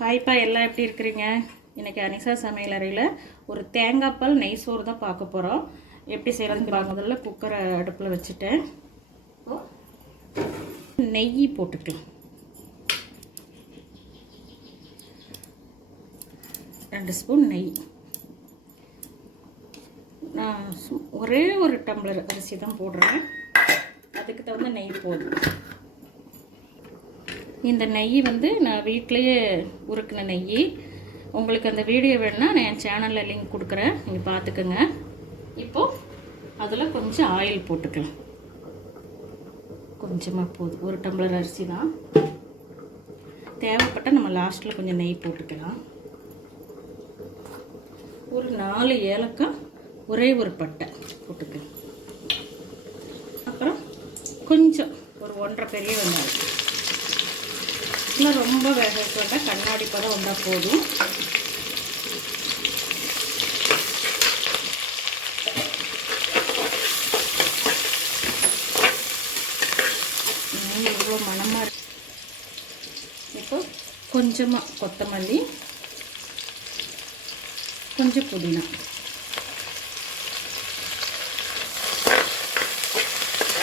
ஹாய்ப்பா, எல்லாம் எப்படி இருக்கிறீங்க? இன்றைக்கி அனிஷா சமையல் அறையில் ஒரு தேங்காய் பால் நெய் சோறு தான் பார்க்க போகிறோம். எப்படி செய்யறதுன்னு பார்க்க முதல்ல குக்கரை அடுப்பில் வச்சுட்டேன். நெய் போட்டுக்கலாம். 2 ஸ்பூன் நெய். நான் ஒரே ஒரு டம்ளர் அரிசி தான் போடுறேன். அதுக்கு தகுந்த நெய் போதும். இந்த நெய் நான் வீட்டிலையே உருக்கின நெய். உங்களுக்கு அந்த வீடியோ வேணுன்னா நான் என் சேனலில் லிங்க் கொடுக்குறேன், நீங்கள் பார்த்துக்கோங்க. இப்போது அதில் கொஞ்சம் ஆயில் போட்டுக்கலாம். கொஞ்சமாக போதும், ஒரு டம்ளர் அரிசி தான். தேவைப்பட்டால் நம்ம லாஸ்ட்டில் கொஞ்சம் நெய் போட்டுக்கலாம். ஒரு 4 ஏலக்காய், ஒரே ஒரு பட்டை போட்டுக்கலாம். அப்புறம் கொஞ்சம் ஒரு 1.5 பெரிய வெங்காயம். இல்லை ரொம்ப வேக வேண்டாம், கண்ணாடி பதம் வந்தால் போதும். இவ்வளோ மணமாக இருக்கு. இப்போ கொஞ்சமாக கொத்தமல்லி, கொஞ்சம் புதினா,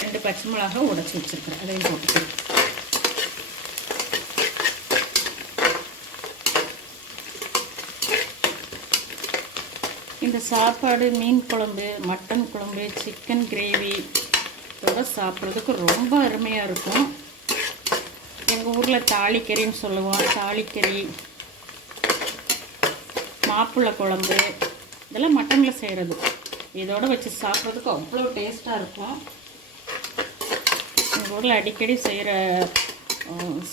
2 பச்சை மிளகாய் உடைச்சி வச்சுருக்கிறேன், அதையும் போட்டுக்கிறேன். இந்த சாப்பாடு மீன் குழம்பு, மட்டன் குழம்பு, சிக்கன் கிரேவி இதோட சாப்பிட்றதுக்கு ரொம்ப அருமையாக இருக்கும். எங்கள் ஊரில் தாளிக்கறின்னு சொல்லுவோம். தாளிக்கறி, மாப்பிள்ளை குழம்பு இதெல்லாம் மட்டனில் செய்கிறது. இதோடு வச்சு சாப்பிட்றதுக்கு அவ்வளோ டேஸ்ட்டாக இருக்கும். எங்கள் ஊரில் அடிக்கடி செய்கிற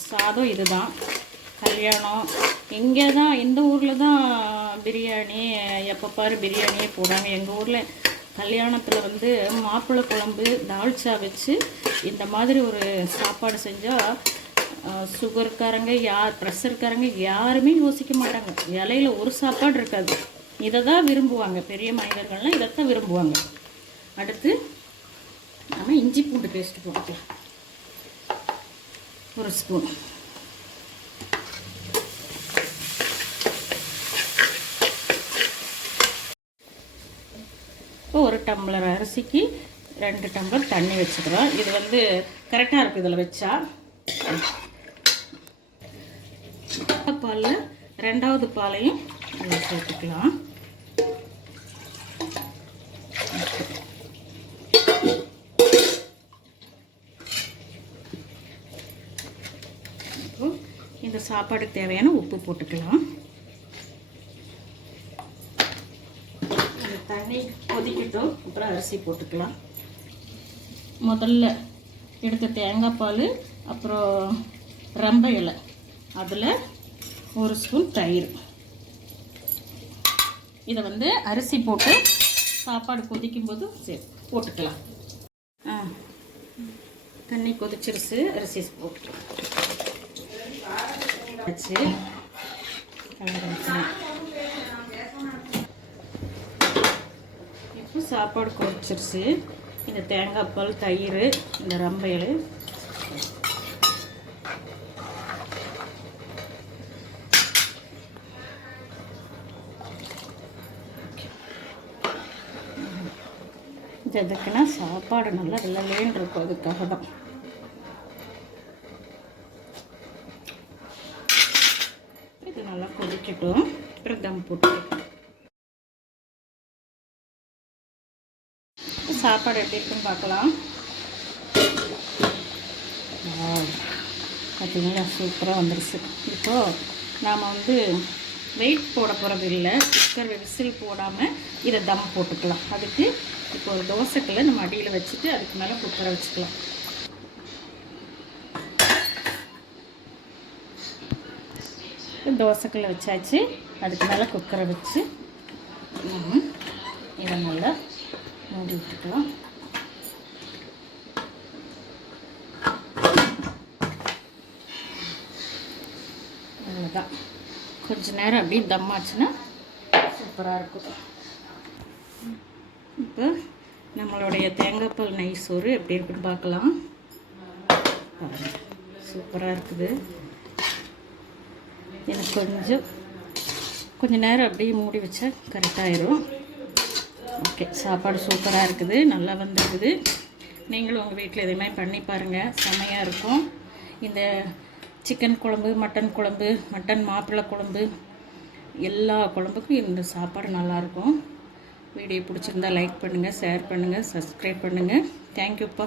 சாதம் இதுதான். கல்யாணம் இங்கே தான், இந்த ஊரில் தான் பிரியாணி, எப்போ பாரு பிரியாணியே போடாமல். எங்கள் ஊரில் கல்யாணத்தில் மாப்பிள்ளை குழம்பு, தால்ச்சா வச்சு இந்த மாதிரி ஒரு சாப்பாடு செஞ்சால் சுகர்காரங்க ப்ரெஷர்காரங்க யாருமே யோசிக்க மாட்டாங்க. இலையில ஒரு சாப்பாடு இருக்காது. இதை தான் விரும்புவாங்க. பெரிய மனிதர்கள்லாம் இதைத்தான் விரும்புவாங்க. அடுத்து நம்ம இஞ்சி பூண்டு பேஸ்ட் போட்டுக்கலாம், 1 ஸ்பூன். இப்போ 1 டம்ளர் அரிசிக்கு 2 டம்ளர் தண்ணி வச்சுக்கிறோம். இது கரெக்டாக இருக்குது. இதில் வச்சா பாலில் 2வது பாலையும் இதில் சேர்த்துக்கலாம். இந்த சாப்பாடுக்கு தேவையான உப்பு போட்டுக்கலாம். தண்ணி கொதிக்கட்டும், அப்புறம் அரிசி போட்டுக்கலாம். முதல்ல எடுத்த தேங்காய் பால், அப்புறம் ரம்ப இலை, அதில் 1 ஸ்பூன் தயிர். இதை அரிசி போட்டு சாப்பாடு கொதிக்கும்போது சரி போட்டுக்கலாம். தண்ணி கொதிச்சிருச்சு, அரிசி போட்டுக்கலாம். வச்சு சாப்பாடு கொதிச்சிருச்சு. இந்த தேங்காய் பால், தயிர், இந்த ரம்பையில் இது எதுக்குன்னா சாப்பாடு நல்லா வெள்ளைன்னு இருக்கும், அதுக்காக தான். இது நல்லா கொதிக்கட்டும், அப்புறம் தம் போட்டு சாப்பாடு எப்படி இருக்குன்னு பார்க்கலாம். பார்த்தீங்களா, சூப்பராக வந்துடுச்சு. இப்போது நாம் வெயிட் போட போகிறது இல்லை, குக்கர் விசில் போடாமல் இதை தம் போட்டுக்கலாம். அதுக்கு இப்போ ஒரு தோசைக்கல்லை நம்ம அடியில் வச்சுட்டு அதுக்கு மேலே குக்கரை வச்சுக்கலாம். தோசைக்கல்லை வச்சாச்சு, அதுக்கு மேலே குக்கரை வச்சு இதை நல்லா மூடி விட்டுக்கலாம். அவ்வளோதான். கொஞ்ச நேரம் அப்படியே தம் ஆச்சுன்னா சூப்பராக இருக்கும். இப்போ நம்மளுடைய தேங்காய் பால் நெய் சோறு எப்படி இருக்குன்னு பார்க்கலாம். சூப்பராக இருக்குது. இது கொஞ்சம் நேரம் அப்படியே மூடி வச்சா கரெக்டாகிடும். ஓகே, சாப்பாடு சூப்பராக இருக்குது, நல்லா வந்துருக்குது. நீங்களும் உங்கள் வீட்டில் எதுவுமே பண்ணி பாருங்கள், செமையாக இருக்கும். இந்த சிக்கன் குழம்பு, மட்டன் குழம்பு, மட்டன் மாப்பிள்ளை குழம்பு, எல்லா குழம்புக்கும் இந்த சாப்பாடு நல்லாயிருக்கும். வீடியோ பிடிச்சிருந்தா லைக் பண்ணுங்கள், ஷேர் பண்ணுங்கள், சப்ஸ்கிரைப் பண்ணுங்கள். தேங்க்யூப்பா.